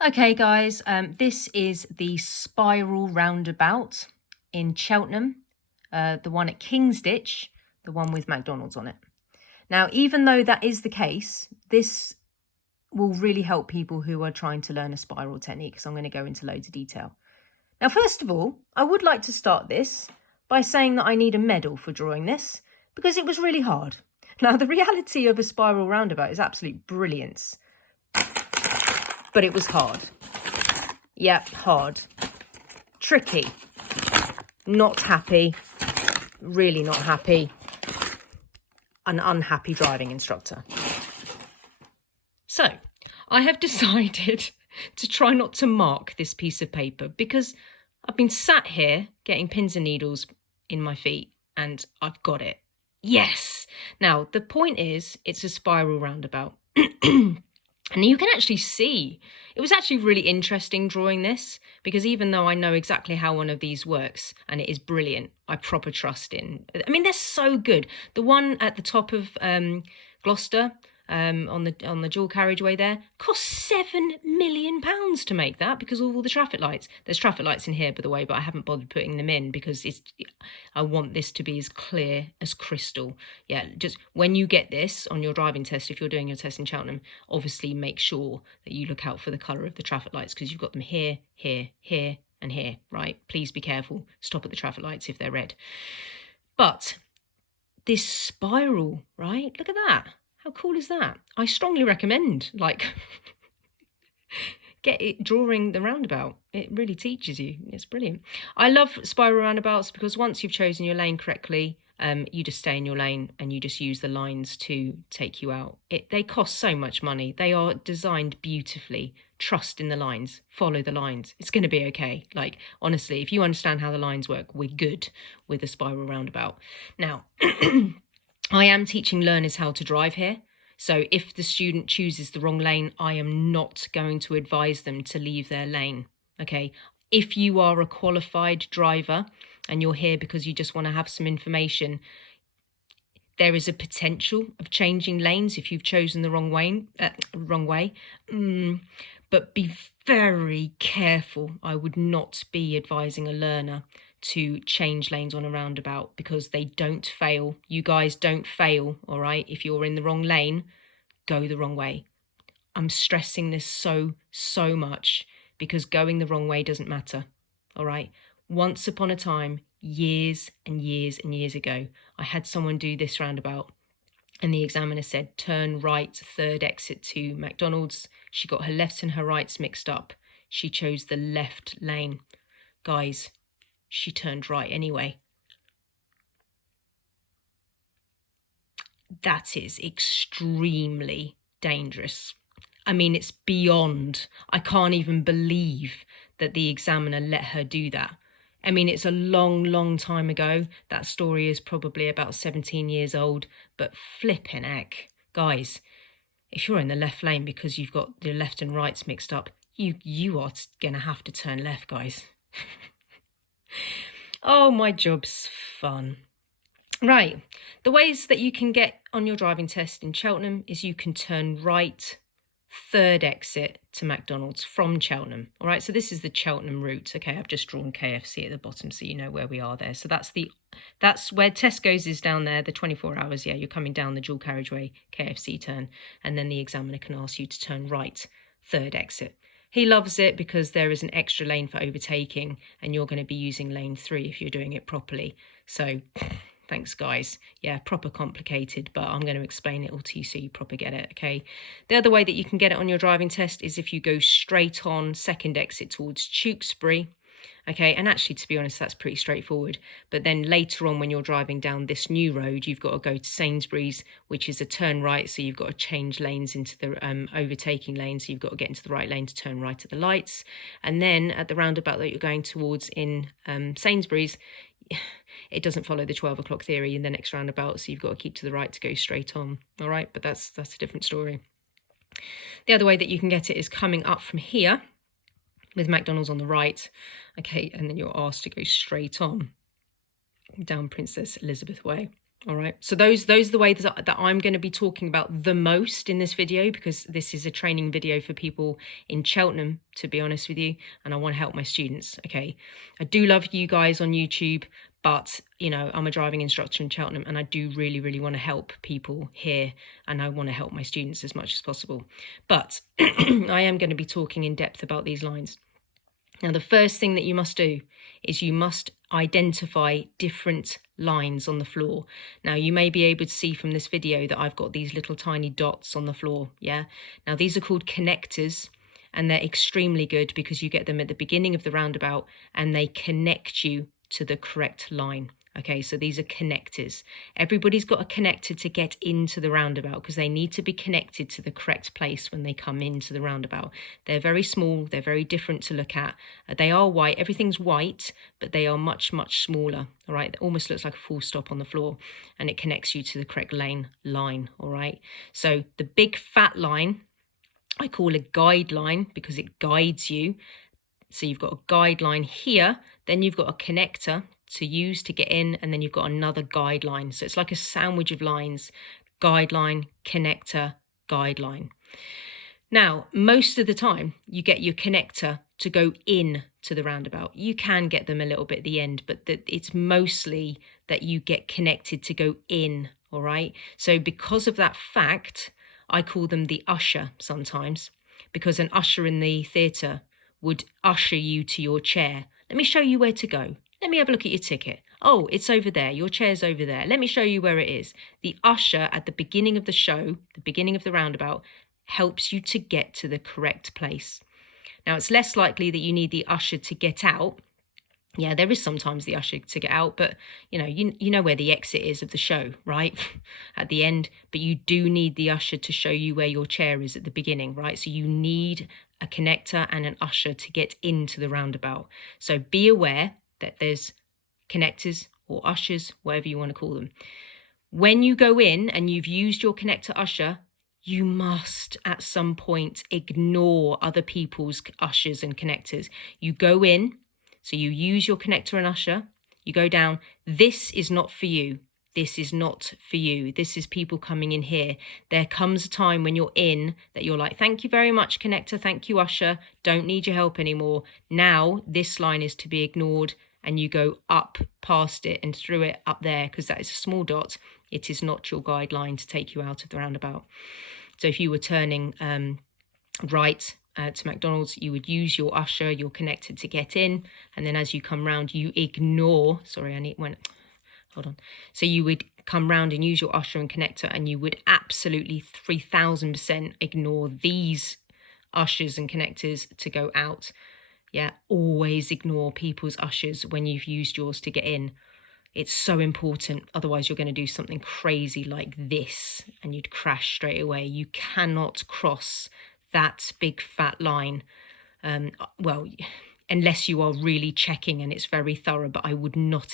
Okay, guys, this is the spiral roundabout in Cheltenham, the one at Kingsditch, the one with McDonald's on it. Now, even though that is the case, this will really help people who are trying to learn a spiral technique, because I'm going to go into loads of detail. Now, first of all, I would like to start this by saying that I need a medal for drawing this, because it was really hard. Now, the reality of a spiral roundabout is absolute brilliance, but it was hard. Yep, hard. Tricky. Not happy. Really not happy. An unhappy driving instructor. So, I have decided to try not to mark this piece of paper because I've been sat here getting pins and needles in my feet and I've got it. Yes! Now, the point is, it's a spiral roundabout. And you can actually see, it was actually really interesting drawing this because even though I know exactly how one of these works and it is brilliant, I proper trust in. I mean, they're so good. The one at the top of Gloucester, on the dual carriageway there, cost £7 million to make that because of all the traffic lights. There's traffic lights in here, by the way, but I haven't bothered putting them in because I want this to be as clear as crystal. Yeah, just when you get this on your driving test, if you're doing your test in Cheltenham, obviously make sure that you look out for the colour of the traffic lights because you've got them here, here, here, and here, right? Please be careful. Stop at the traffic lights if they're red. But this spiral, right? Look at that. How cool is that? I strongly recommend, get it drawing the roundabout. It really teaches you. It's brilliant. I love spiral roundabouts because once you've chosen your lane correctly, you just stay in your lane and you just use the lines to take you out. They cost so much money. They are designed beautifully. Trust in the lines. Follow the lines. It's going to be okay. Honestly, if you understand how the lines work, we're good with a spiral roundabout. Now, I am teaching learners how to drive here. So if the student chooses the wrong lane, I am not going to advise them to leave their lane. Okay. If you are a qualified driver and you're here because you just want to have some information, there is a potential of changing lanes if you've chosen the wrong way. But be very careful. I would not be advising a learner to change lanes on a roundabout because they don't fail. You guys don't fail, all right? If you're in the wrong lane, go the wrong way. I'm stressing this so much because going the wrong way doesn't matter, all right? Once upon a time, years and years and years ago, I had someone do this roundabout and the examiner said, turn right, third exit to McDonald's. She got her lefts and her rights mixed up. She chose the left lane. Guys, she turned right anyway. That is extremely dangerous. I mean, it's beyond. I can't even believe that the examiner let her do that. I mean, it's a long time ago. That story is probably about 17 years old, but flipping heck. Guys, if you're in the left lane because you've got the left and rights mixed up, you are going to have to turn left, guys. Oh, my job's fun. Right, the ways that you can get on your driving test in Cheltenham is you can turn right, third exit to McDonald's from Cheltenham. All right, so this is the Cheltenham route. Okay, I've just drawn KFC at the bottom so you know where we are there. So that's where Tesco's is down there, the 24 hours. Yeah, you're coming down the dual carriageway KFC turn, and then the examiner can ask you to turn right, third exit. He loves it because there is an extra lane for overtaking and you're going to be using lane 3 if you're doing it properly. So thanks, guys. Yeah, proper complicated, but I'm going to explain it all to you so you proper get it, okay? The other way that you can get it on your driving test is if you go straight on second exit towards Tewkesbury. Okay, and actually, to be honest, that's pretty straightforward. But then later on, when you're driving down this new road, you've got to go to Sainsbury's, which is a turn right. So you've got to change lanes into the overtaking lane. So you've got to get into the right lane to turn right at the lights. And then at the roundabout that you're going towards in Sainsbury's, it doesn't follow the 12 o'clock theory in the next roundabout. So you've got to keep to the right to go straight on. All right, but that's a different story. The other way that you can get it is coming up from here, with McDonald's on the right, okay, and then you're asked to go straight on down Princess Elizabeth Way. All right, so those are the ways that I'm going to be talking about the most in this video, because this is a training video for people in Cheltenham, to be honest with you, and I want to help my students. Okay, I do love you guys on YouTube, but you know, I'm a driving instructor in Cheltenham, and I do really want to help people here, and I want to help my students as much as possible. But I am going to be talking in depth about these lines. Now, the first thing that you must do is you must identify different lines on the floor. Now, you may be able to see from this video that I've got these little tiny dots on the floor, yeah? Now, these are called connectors, and they're extremely good because you get them at the beginning of the roundabout and they connect you to the correct line. Okay, so these are connectors. Everybody's got a connector to get into the roundabout because they need to be connected to the correct place when they come into the roundabout. They're very small, they're very different to look at. They are white, everything's white, but they are much smaller, all right? It almost looks like a full stop on the floor, and it connects you to the correct line, all right? So the big fat line, I call a guideline because it guides you. So you've got a guideline here, then you've got a connector to use to get in, and then you've got another guideline. So it's like a sandwich of lines: guideline, connector, guideline. Now, most of the time you get your connector to go in to the roundabout. You can get them a little bit at the end, but it's mostly that you get connected to go in, all right? So because of that fact, I call them the usher sometimes, because an usher in the theatre would usher you to your chair. Let me show you where to go. Let me have a look at your ticket. Oh, it's over there. Your chair's over there. Let me show you where it is. The usher at the beginning of the show, the beginning of the roundabout, helps you to get to the correct place. Now, it's less likely that you need the usher to get out. Yeah, there is sometimes the usher to get out, but you know where the exit is of the show, right? At the end, but you do need the usher to show you where your chair is at the beginning, right? So you need a connector and an usher to get into the roundabout. So be aware that there's connectors or ushers, whatever you want to call them. When you go in and you've used your connector usher, you must at some point ignore other people's ushers and connectors. You go in, so you use your connector and usher, you go down. This is not for you. This is not for you. This is people coming in here. There comes a time when you're in that you're like, thank you very much, connector. Thank you, usher. Don't need your help anymore. Now this line is to be ignored, and you go up past it and through it up there, because that is a small dot. It is not your guideline to take you out of the roundabout. So if you were turning right to McDonald's, you would use your usher, your connector to get in, and then as you come round, you ignore, so you would come round and use your usher and connector, and you would absolutely 3000% ignore these ushers and connectors to go out. Yeah, always ignore people's ushers when you've used yours to get in. It's so important. Otherwise, you're going to do something crazy like this and you'd crash straight away. You cannot cross that big fat line. Well, unless you are really checking and it's very thorough, but I would not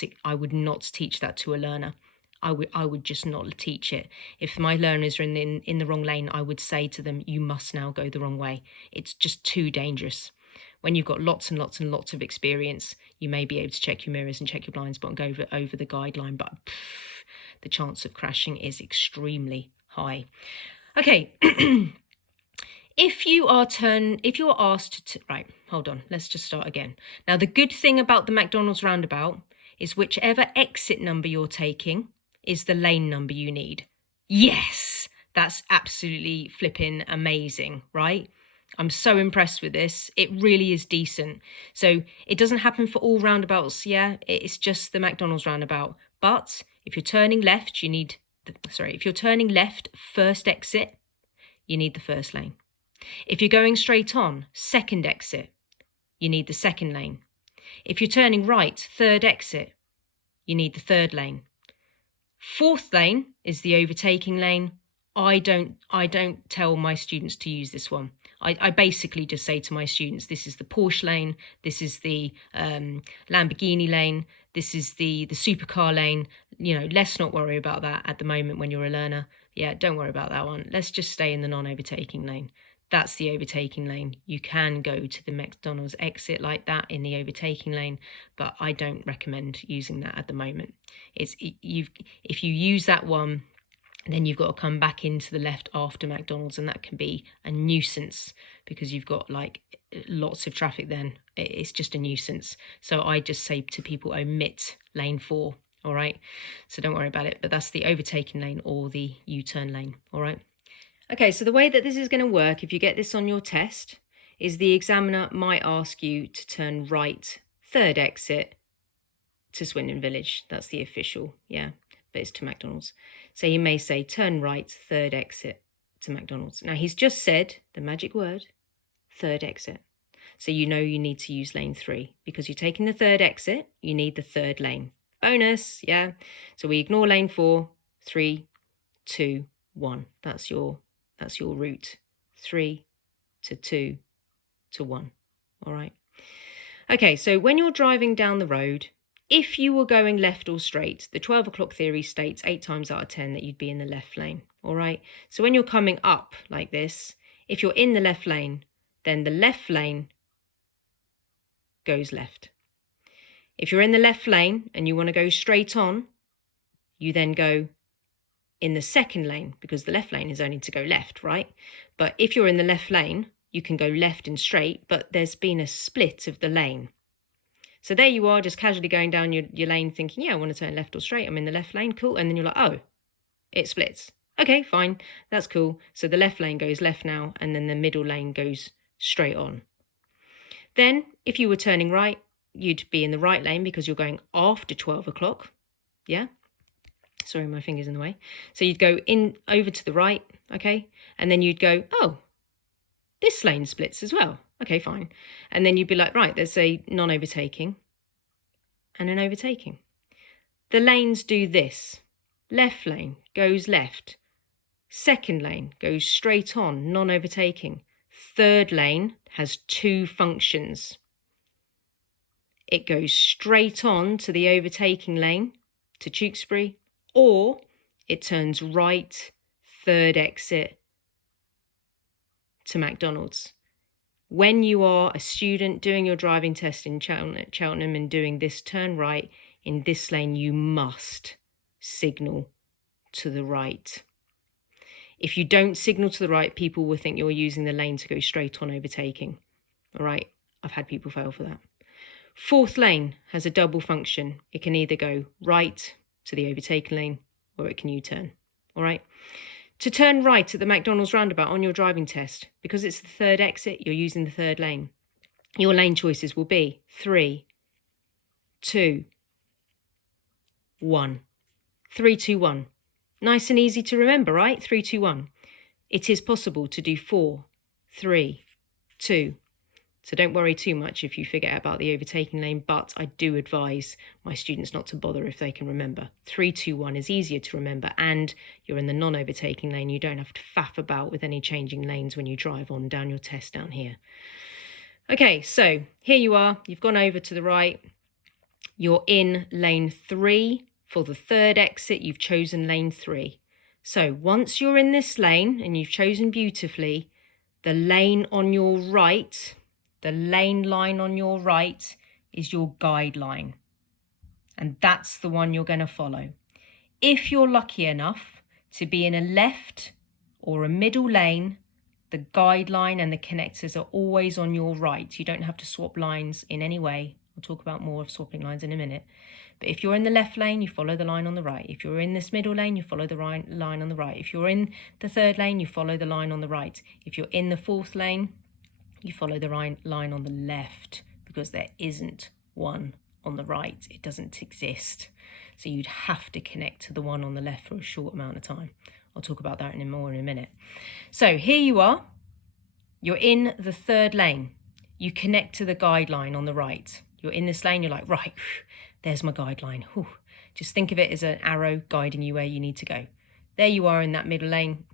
teach that to a learner. I would just not teach it. If my learners are in the wrong lane, I would say to them, you must now go the wrong way. It's just too dangerous. When you've got lots and lots of experience, you may be able to check your mirrors and check your blind spot and go over the guideline, but the chance of crashing is extremely high. Okay. If you're asked to, right, hold on, let's just start again. Now, the good thing about the McDonald's roundabout is whichever exit number you're taking is the lane number you need. Yes, that's absolutely flipping amazing, right? I'm so impressed with this. It really is decent. So it doesn't happen for all roundabouts, yeah? It's just the McDonald's roundabout. But if you're turning left, if you're turning left, first exit, you need the first lane. If you're going straight on, second exit, you need the second lane. If you're turning right, third exit, you need the third lane. Fourth lane is the overtaking lane. I don't tell my students to use this one. I basically just say to my students, this is the Porsche lane, this is the Lamborghini lane, this is the supercar lane. Let's not worry about that at the moment when you're a learner. Yeah, don't worry about that one. Let's just stay in the non-overtaking lane. That's the overtaking lane. You can go to the McDonald's exit like that in the overtaking lane, but I don't recommend using that at the moment. If you use that one, then you've got to come back into the left after McDonald's, and that can be a nuisance because you've got like lots of traffic then. It's just a nuisance. So I just say to people, omit lane 4, all right? So don't worry about it, but that's the overtaking lane or the U-turn lane, all right? Okay, so the way that this is going to work, if you get this on your test, is the examiner might ask you to turn right, 3rd exit to Swindon Village. That's the official, yeah, but it's to McDonald's. So he may say, turn right, 3rd exit to McDonald's. Now, he's just said the magic word, 3rd exit. So you know you need to use lane 3 because you're taking the 3rd exit, you need the 3rd lane. Bonus, yeah. So we ignore lane 4, 3, 2, 1. That's your route. 3 to 2 to 1. All right. Okay, so when you're driving down the road, if you were going left or straight, the 12 o'clock theory states 8 times out of 10 that you'd be in the left lane. All right. So when you're coming up like this, if you're in the left lane, then the left lane goes left. If you're in the left lane and you want to go straight on, you then go in the second lane because the left lane is only to go left, right? But if you're in the left lane, you can go left and straight, but there's been a split of the lane. So there you are, just casually going down your lane thinking, yeah, I want to turn left or straight. I'm in the left lane, cool. And then you're like, oh, it splits. Okay, fine, that's cool. So the left lane goes left now, and then the middle lane goes straight on. Then if you were turning right, you'd be in the right lane because you're going after 12 o'clock, yeah? Sorry, my finger's in the way. So you'd go in over to the right, okay? And then you'd go, oh, this lane splits as well. Okay, fine. And then you'd be like, right, there's a non-overtaking and an overtaking. The lanes do this. Left lane goes left. Second lane goes straight on, non-overtaking. Third lane has 2 functions. It goes straight on to the overtaking lane, to Tewkesbury, or it turns right, 3rd exit to McDonald's. When you are a student doing your driving test in Cheltenham and doing this turn right in this lane, you must signal to the right. If you don't signal to the right, people will think you're using the lane to go straight on overtaking. All right, I've had people fail for that. 4th lane has a double function. It can either go right to the overtaking lane or it can U-turn. All right. To turn right at the McDonald's roundabout on your driving test, because it's the 3rd exit, you're using the 3rd lane. Your lane choices will be 3, 2, 1. 3, 2, 1. Nice and easy to remember, right? 3, 2, 1. It is possible to do 4, 3, 2. So don't worry too much if you forget about the overtaking lane, but I do advise my students not to bother if they can remember. 3, 2, 1 is easier to remember, and you're in the non-overtaking lane. You don't have to faff about with any changing lanes when you drive on down your test down here. Okay, so here you are. You've gone over to the right. You're in lane 3 for the 3rd exit. You've chosen lane 3. So once you're in this lane and you've chosen beautifully, the lane on your right, the lane line on your right is your guideline. And that's the one you're going to follow. If you're lucky enough to be in a left or a middle lane, the guideline and the connectors are always on your right. You don't have to swap lines in any way. We'll talk about more of swapping lines in a minute. But if you're in the left lane, you follow the line on the right. If you're in this middle lane, you follow the line on the right. If you're in the 3rd lane, you follow the line on the right. If you're in the 4th lane, you follow the line on the left, because there isn't one on the right. It doesn't exist. So you'd have to connect to the one on the left for a short amount of time. I'll talk about that more in a minute. So here you are. You're in the 3rd lane. You connect to the guideline on the right. You're in this lane. You're like, right, there's my guideline. Whew. Just think of it as an arrow guiding you where you need to go. There you are in that middle lane.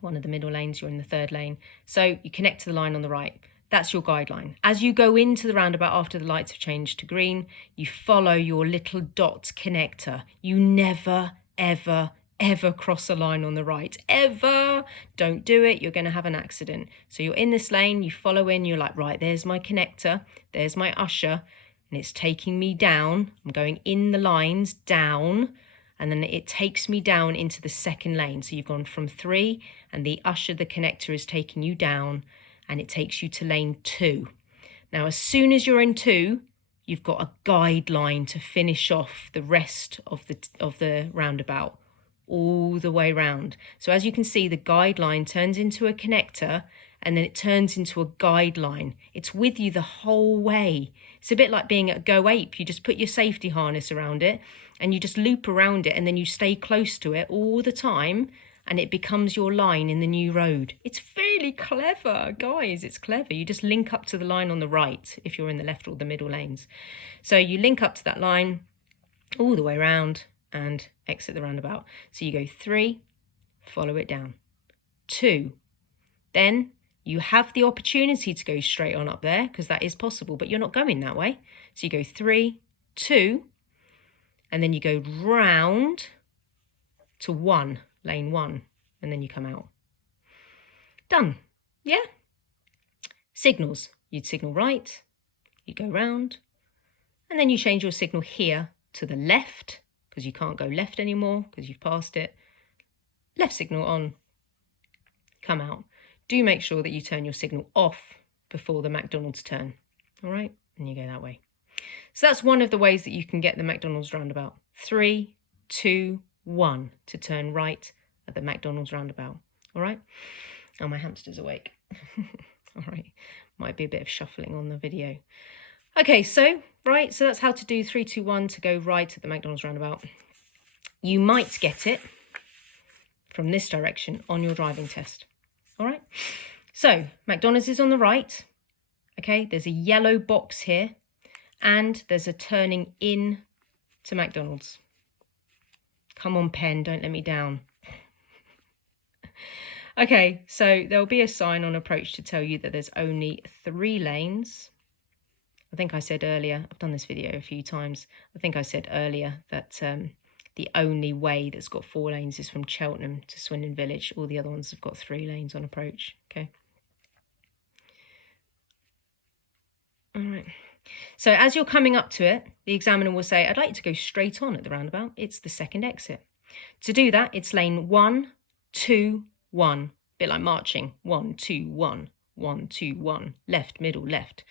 One of the middle lanes, you're in the 3rd lane. So you connect to the line on the right. That's your guideline. As you go into the roundabout after the lights have changed to green, you follow your little dot connector. You never, ever, ever cross a line on the right. Ever. Don't do it. You're going to have an accident. So you're in this lane, you follow in, you're like, right, there's my connector, there's my usher, and it's taking me down. I'm going in the lines, down, and then it takes me down into the second lane. So you've gone from 3, and the usher, the connector, is taking you down, and it takes you to lane 2. Now, as soon as you're in 2, you've got a guideline to finish off the rest of the roundabout all the way round. So as you can see, the guideline turns into a connector, and then it turns into a guideline. It's with you the whole way. It's a bit like being at Go Ape. You just put your safety harness around it and you just loop around it, and then you stay close to it all the time, and it becomes your line in the new road. It's really clever, guys. It's clever. You just link up to the line on the right if you're in the left or the middle lanes. So you link up to that line all the way around and exit the roundabout. So you go 3, follow it down. 2, then you have the opportunity to go straight on up there, because that is possible, but you're not going that way. So you go 3, 2, and then you go round to 1, lane 1, and then you come out. Done. Yeah? Signals. You'd signal right, you'd go round, and then you change your signal here to the left, because you can't go left anymore because you've passed it. Left signal on, come out. Do make sure that you turn your signal off before the McDonald's turn. All right, and you go that way. So that's one of the ways that you can get the McDonald's roundabout. 3, 2, 1 to turn right at the McDonald's roundabout. All right. Oh, my hamster's awake. All right, might be a bit of shuffling on the video. Okay, so that's how to do 3, 2, 1 to go right at the McDonald's roundabout. You might get it from this direction on your driving test. All right, so McDonald's is on the right. Okay, there's a yellow box here, and there's a turning in to McDonald's. Come on, pen, don't let me down. Okay, so there'll be a sign on approach to tell you that there's only 3 lanes. I think I said earlier, I've done this video a few times, I think I said earlier that the only way that's got 4 lanes is from Cheltenham to Swindon Village. All the other ones have got 3 lanes on approach, okay? All right. So as you're coming up to it, the examiner will say, I'd like you to go straight on at the roundabout. It's the second exit. To do that, it's lane 1, 2, 1. A bit like marching. 1, 2, 1. 1, 2, 1. Left, middle, left.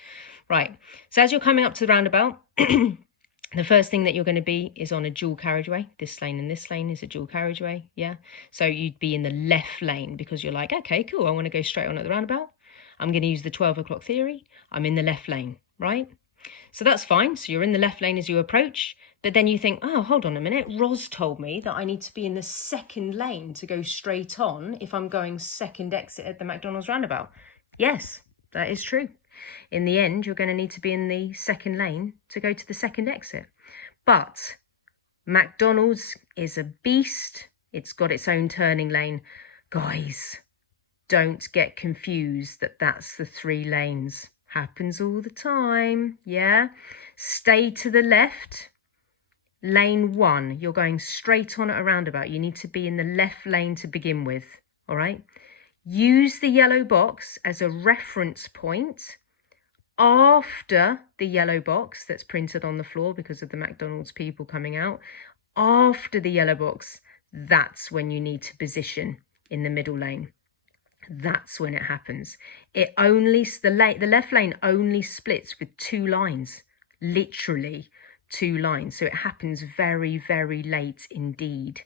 Right. So as you're coming up to the roundabout, the first thing that you're going to be is on a dual carriageway. This lane and this lane is a dual carriageway, yeah? So you'd be in the left lane because you're like, okay, cool, I want to go straight on at the roundabout. I'm going to use the 12 o'clock theory. I'm in the left lane, right? So that's fine. So you're in the left lane as you approach, but then you think, oh, hold on a minute. Roz told me that I need to be in the second lane to go straight on if I'm going second exit at the McDonald's roundabout. Yes, that is true. In the end, you're going to need to be in the second lane to go to the second exit. But McDonald's is a beast. It's got its own turning lane. Guys, don't get confused that that's the 3 lanes. Happens all the time, yeah? Stay to the left. Lane 1, you're going straight on at a roundabout. You need to be in the left lane to begin with, all right? Use the yellow box as a reference point. After the yellow box that's printed on the floor because of the McDonald's people coming out, after the yellow box, that's when you need to position in the middle lane. That's when it happens. The left lane only splits with 2 lines, literally 2 lines. So it happens very, very late indeed.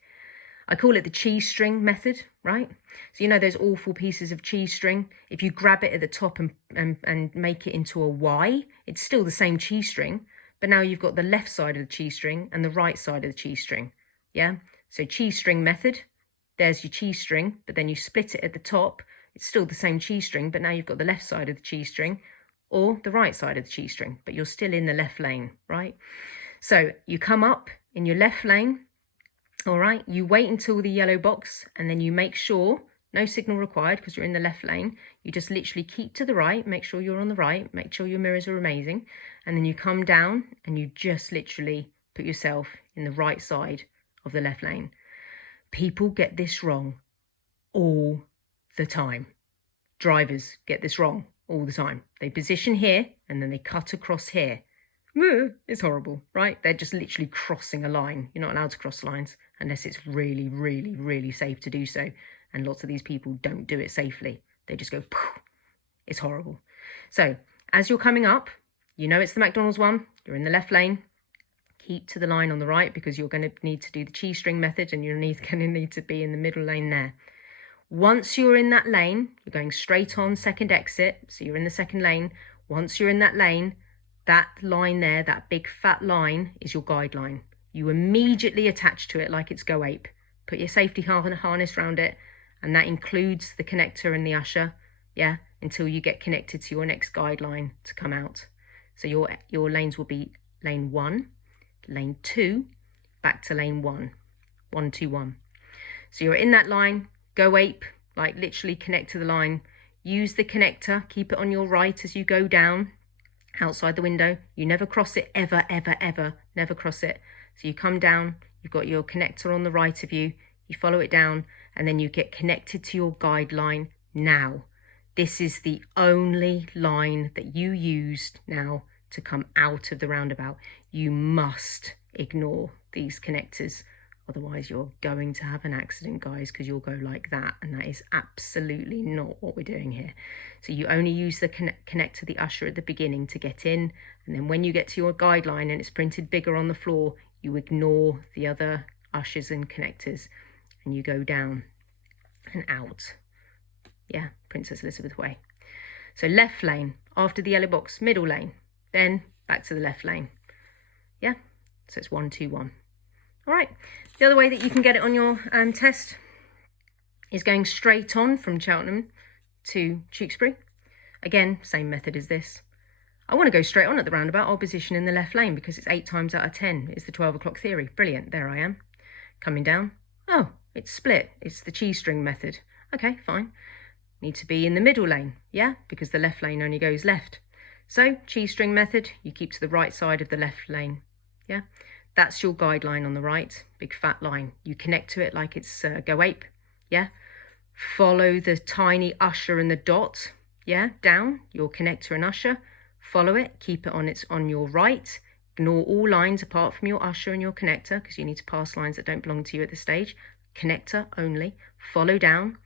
I call it the cheese string method, right? So you know those awful pieces of cheese string? If you grab it at the top and make it into a Y, it's still the same cheese string, but now you've got the left side of the cheese string and the right side of the cheese string, yeah? So cheese string method, there's your cheese string, but then you split it at the top. It's still the same cheese string, but now you've got the left side of the cheese string or the right side of the cheese string, but you're still in the left lane, right? So you come up in your left lane, all right, you wait until the yellow box and then you make sure, no signal required because you're in the left lane, you just literally keep to the right, make sure you're on the right, make sure your mirrors are amazing, and then you come down and you just literally put yourself in the right side of the left lane. People get this wrong all the time. Drivers get this wrong all the time. They position here and then they cut across here. It's horrible, right? They're just literally crossing a line. You're not allowed to cross lines unless it's really, really, really safe to do so. And lots of these people don't do it safely. They just go, poof. It's horrible. So as you're coming up, you know it's the McDonald's one. You're in the left lane. Keep to the line on the right because you're going to need to do the cheese string method and you're going to need to be in the middle lane there. Once you're in that lane, you're going straight on second exit. So you're in the second lane. Once you're in that lane, that line there, that big fat line is your guideline. You immediately attach to it like it's Go Ape. Put your safety harness around it, and that includes the connector and the usher, yeah, until you get connected to your next guideline to come out. So your lanes will be lane 1, lane 2, back to lane 1, 1, 2, 1. So you're in that line, Go Ape, like literally connect to the line. Use the connector, keep it on your right as you go down outside the window. You never cross it, ever, ever, ever, never cross it. So you come down, you've got your connector on the right of you, you follow it down, and then you get connected to your guideline now. This is the only line that you used now to come out of the roundabout. You must ignore these connectors. Otherwise, you're going to have an accident, guys, because you'll go like that. And that is absolutely not what we're doing here. So you only use the connect to the usher at the beginning to get in. And then when you get to your guideline and it's printed bigger on the floor, you ignore the other ushers and connectors and you go down and out. Yeah, Princess Elizabeth way. So left lane, after the yellow box, middle lane, then back to the left lane. Yeah, so it's 1, 2, 1. All right, the other way that you can get it on your test is going straight on from Cheltenham to Tewkesbury. Again, same method as this. I want to go straight on at the roundabout. I'll position in the left lane because it's 8 times out of 10. It's the 12 o'clock theory. Brilliant, there I am. Coming down. Oh, it's split. It's the cheese string method. Okay, fine. Need to be in the middle lane, yeah, because the left lane only goes left. So, cheese string method, you keep to the right side of the left lane, yeah. That's your guideline on the right, big fat line. You connect to it like it's Go Ape, yeah. Follow the tiny usher and the dot, yeah, down, your connector and usher. Follow it, keep it on your right. Ignore all lines apart from your usher and your connector because you need to pass lines that don't belong to you at this stage. Connector only. Follow down.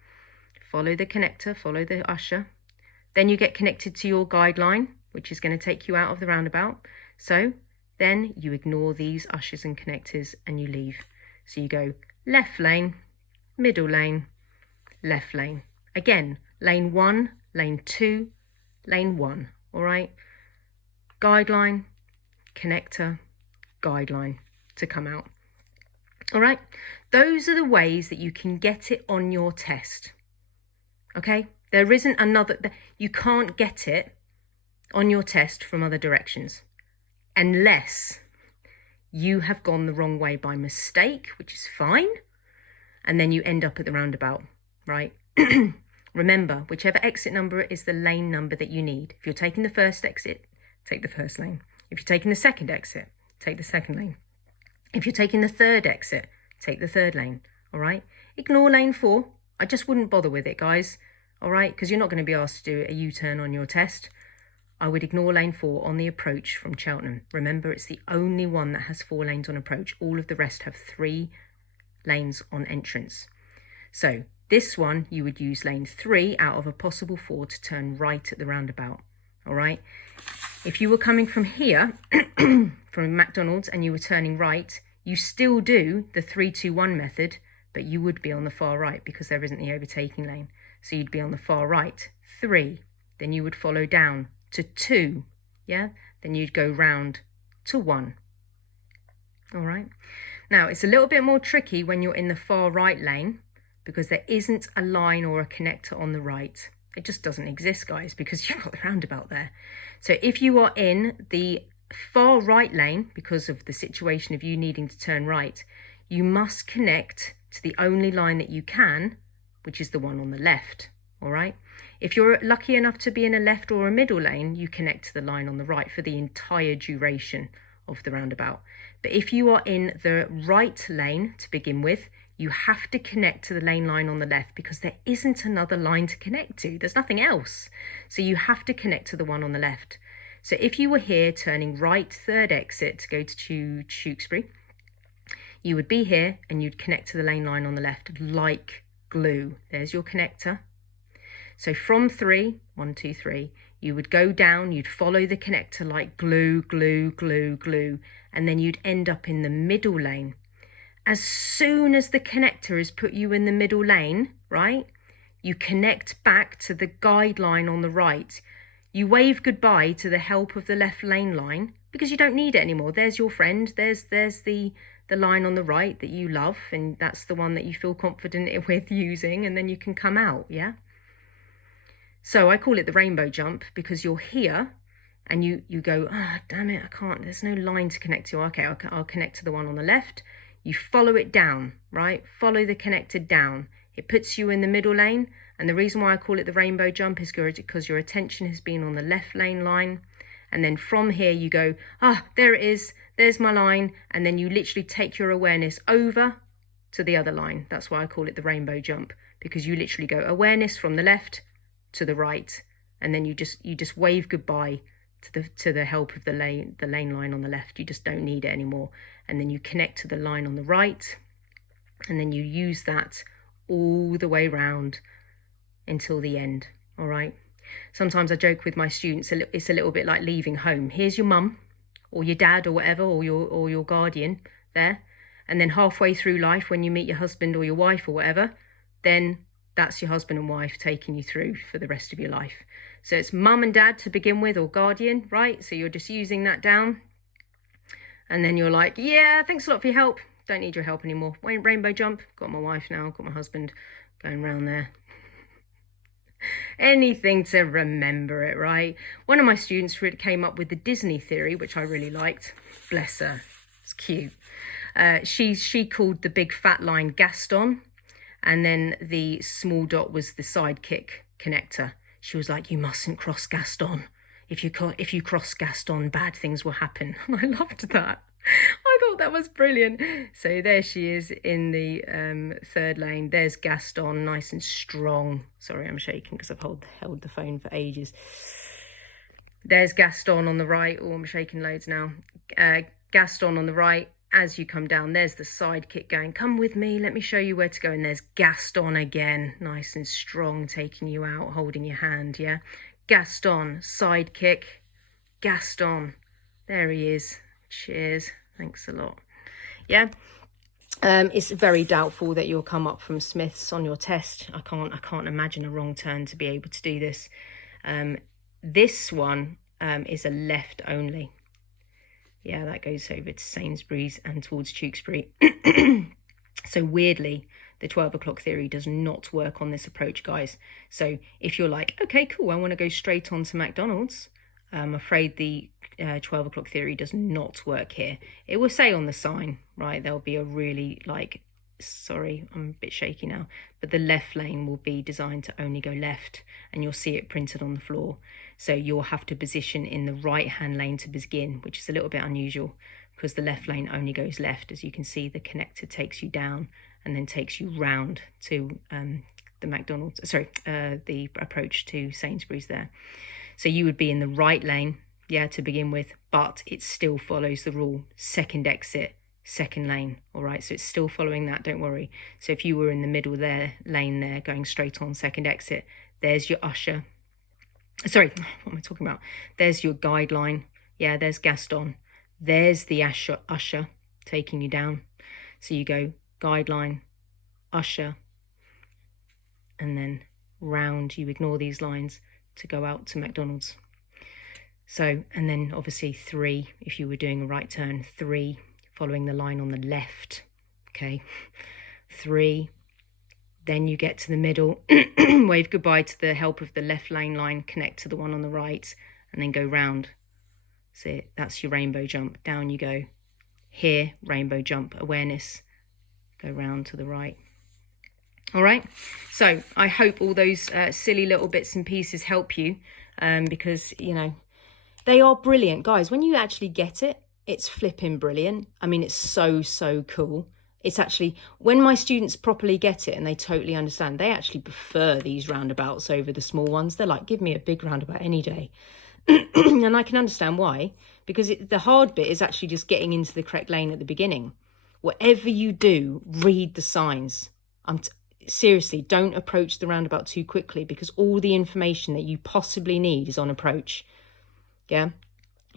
Follow the connector, follow the usher. Then you get connected to your guideline, which is going to take you out of the roundabout. So then you ignore these ushers and connectors and you leave. So you go left lane, middle lane, left lane. Again, lane 1, lane 2, lane 1. All right. Guideline, connector, guideline to come out. All right. Those are the ways that you can get it on your test. Okay. There isn't another, you can't get it on your test from other directions unless you have gone the wrong way by mistake, which is fine, and then you end up at the roundabout, right? Remember, whichever exit number is the lane number that you need. If you're taking the first exit, take the first lane. If you're taking the second exit, take the second lane. If you're taking the third exit, take the third lane, all right? Ignore lane 4. I just wouldn't bother with it, guys, all right? Because you're not going to be asked to do a U-turn on your test. I would ignore lane 4 on the approach from Cheltenham. Remember, it's the only one that has 4 lanes on approach. All of the rest have 3 lanes on entrance. So this one, you would use lane 3 out of a possible 4 to turn right at the roundabout, all right? If you were coming from here, from McDonald's, and you were turning right, you still do the 3-2-1 method, but you would be on the far right because there isn't the overtaking lane. So you'd be on the far right, 3, then you would follow down to 2, yeah? Then you'd go round to 1, all right? Now, it's a little bit more tricky when you're in the far right lane because there isn't a line or a connector on the right. It just doesn't exist, guys, because you've got the roundabout there. So if you are in the far right lane, because of the situation of you needing to turn right, you must connect to the only line that you can, which is the one on the left, all right? If you're lucky enough to be in a left or a middle lane, you connect to the line on the right for the entire duration of the roundabout. But if you are in the right lane to begin with, You have to connect to the lane line on the left because there isn't another line to connect to. There's nothing else. So you have to connect to the one on the left. So if you were here turning right, third exit to go to Tewkesbury, you would be here and you'd connect to the lane line on the left like glue. There's your connector. So from 3, 1, 2, 3, you would go down, you'd follow the connector like glue, glue, glue, glue, and then you'd end up in the middle lane. As soon as the connector has put you in the middle lane, right, you connect back to the guideline on the right. You wave goodbye to the help of the left lane line because you don't need it anymore. There's your friend. There's the line on the right that you love, and that's the one that you feel confident with using, and then you can come out, yeah? So I call it the rainbow jump because you're here and you go, oh, damn it, I can't, there's no line to connect to. Okay, I'll connect to the one on the left. You follow it down, right? Follow the connector down. It puts you in the middle lane. And the reason why I call it the rainbow jump is because your attention has been on the left lane line. And then from here you go, there it is. There's my line. And then you literally take your awareness over to the other line. That's why I call it the rainbow jump, because you literally go awareness from the left to the right. And then you just wave goodbye to the help of the lane line on the left. You just don't need it anymore. And then you connect to the line on the right, and then you use that all the way round until the end. All right. Sometimes I joke with my students, it's a little bit like leaving home. Here's your mum or your dad or whatever, or your guardian there, and then halfway through life when you meet your husband or your wife or whatever, then that's your husband and wife taking you through for the rest of your life. So it's mum and dad to begin with, or guardian, right? So you're just using that down. And then you're like, yeah, thanks a lot for your help. Don't need your help anymore. Rainbow jump. Got my wife now, got my husband going round there. Anything to remember it, right? One of my students came up with the Disney theory, which I really liked. Bless her. It's cute. She called the big fat line Gaston. And then the small dot was the sidekick connector. She was like, you mustn't cross Gaston. If you cross Gaston, bad things will happen. And I loved that. I thought that was brilliant. So there she is in the third lane. There's Gaston, nice and strong. Sorry, I'm shaking because I've held the phone for ages. There's Gaston on the right. Oh, I'm shaking loads now. Gaston on the right. As you come down, there's the sidekick going, come with me, let me show you where to go. And there's Gaston again, nice and strong, taking you out, holding your hand, yeah? Gaston, sidekick, Gaston. There he is. Cheers. Thanks a lot. Yeah. It's very doubtful that you'll come up from Smiths on your test. I can't imagine a wrong turn to be able to do this. This one is a left only. Yeah, that goes over to Sainsbury's and towards Tewkesbury. So weirdly, the 12 o'clock theory does not work on this approach, guys. So if you're like, okay, cool, I want to go straight on to McDonald's, I'm afraid the 12 o'clock theory does not work here. It will say on the sign, right, there'll be a really sorry, I'm a bit shaky now, but the left lane will be designed to only go left, and you'll see it printed on the floor. So you'll have to position in the right hand lane to begin, which is a little bit unusual because the left lane only goes left. As you can see, the connector takes you down and then takes you round to the McDonald's, the approach to Sainsbury's there. So you would be in the right lane, yeah, to begin with, but it still follows the rule, second exit, second lane. All right, so it's still following that, don't worry. So if you were in the middle there, lane there, going straight on second exit, there's your usher. Sorry, what am I talking about? There's your guideline. Yeah, there's Gaston. There's the usher taking you down. So you go guideline, usher, and then round. You ignore these lines to go out to McDonald's. So, and then obviously 3, if you were doing a right turn, 3, following the line on the left, okay, 3, then you get to the middle, wave goodbye to the help of the left lane line, connect to the one on the right, and then go round. So that's your rainbow jump. Down you go. Here, rainbow jump, awareness, go round to the right. All right, so I hope all those silly little bits and pieces help you, because, you know, they are brilliant. Guys, when you actually get it, it's flipping brilliant. I mean, it's so cool. It's actually, when my students properly get it and they totally understand, they actually prefer these roundabouts over the small ones. They're like, give me a big roundabout any day. And I can understand why, because the hard bit is actually just getting into the correct lane at the beginning. Whatever you do, read the signs. Seriously, don't approach the roundabout too quickly, because all the information that you possibly need is on approach. Yeah.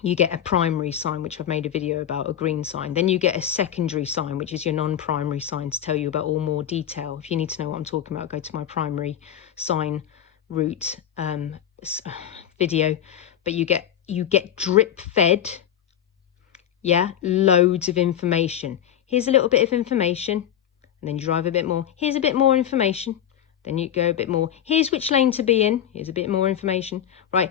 You get a primary sign, which I've made a video about, a green sign. Then you get a secondary sign, which is your non-primary sign, to tell you about all more detail. If you need to know what I'm talking about, go to my primary sign route video. But you get drip fed, yeah, loads of information. Here's a little bit of information, and then you drive a bit more. Here's a bit more information. Then you go a bit more. Here's which lane to be in. Here's a bit more information, right?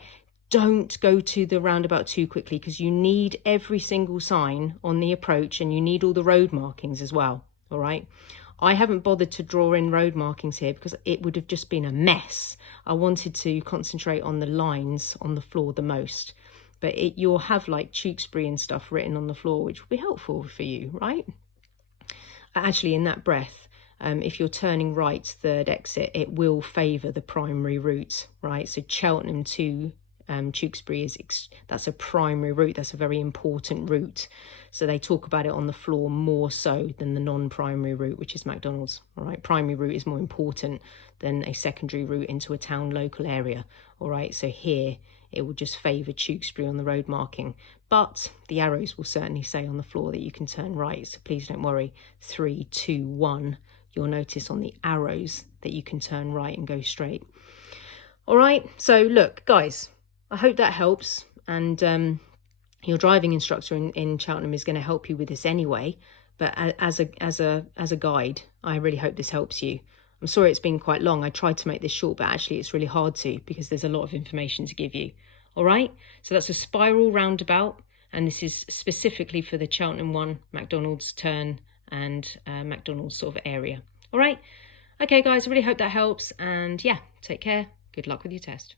Don't go to the roundabout too quickly, because you need every single sign on the approach, and you need all the road markings as well, all right? I haven't bothered to draw in road markings here because it would have just been a mess. I wanted to concentrate on the lines on the floor the most. But you'll have like Tewkesbury and stuff written on the floor, which will be helpful for you, right? Actually, in that breath, if you're turning right, third exit, it will favour the primary route, right? So Cheltenham to Tewkesbury, that's a primary route. That's a very important route. So they talk about it on the floor more so than the non-primary route, which is McDonald's. All right, primary route is more important than a secondary route into a town local area. All right, so here it will just favour Tewkesbury on the road marking, but the arrows will certainly say on the floor that you can turn right. So please don't worry. 3, 2, 1. You'll notice on the arrows that you can turn right and go straight. All right. So look, guys, I hope that helps. And your driving instructor in Cheltenham is going to help you with this anyway. But as a guide, I really hope this helps you. I'm sorry it's been quite long. I tried to make this short, but actually it's really hard to, because there's a lot of information to give you. All right. So that's a spiral roundabout. And this is specifically for the Cheltenham one, McDonald's turn and McDonald's sort of area. All right. Okay, guys, I really hope that helps. And yeah, take care. Good luck with your test.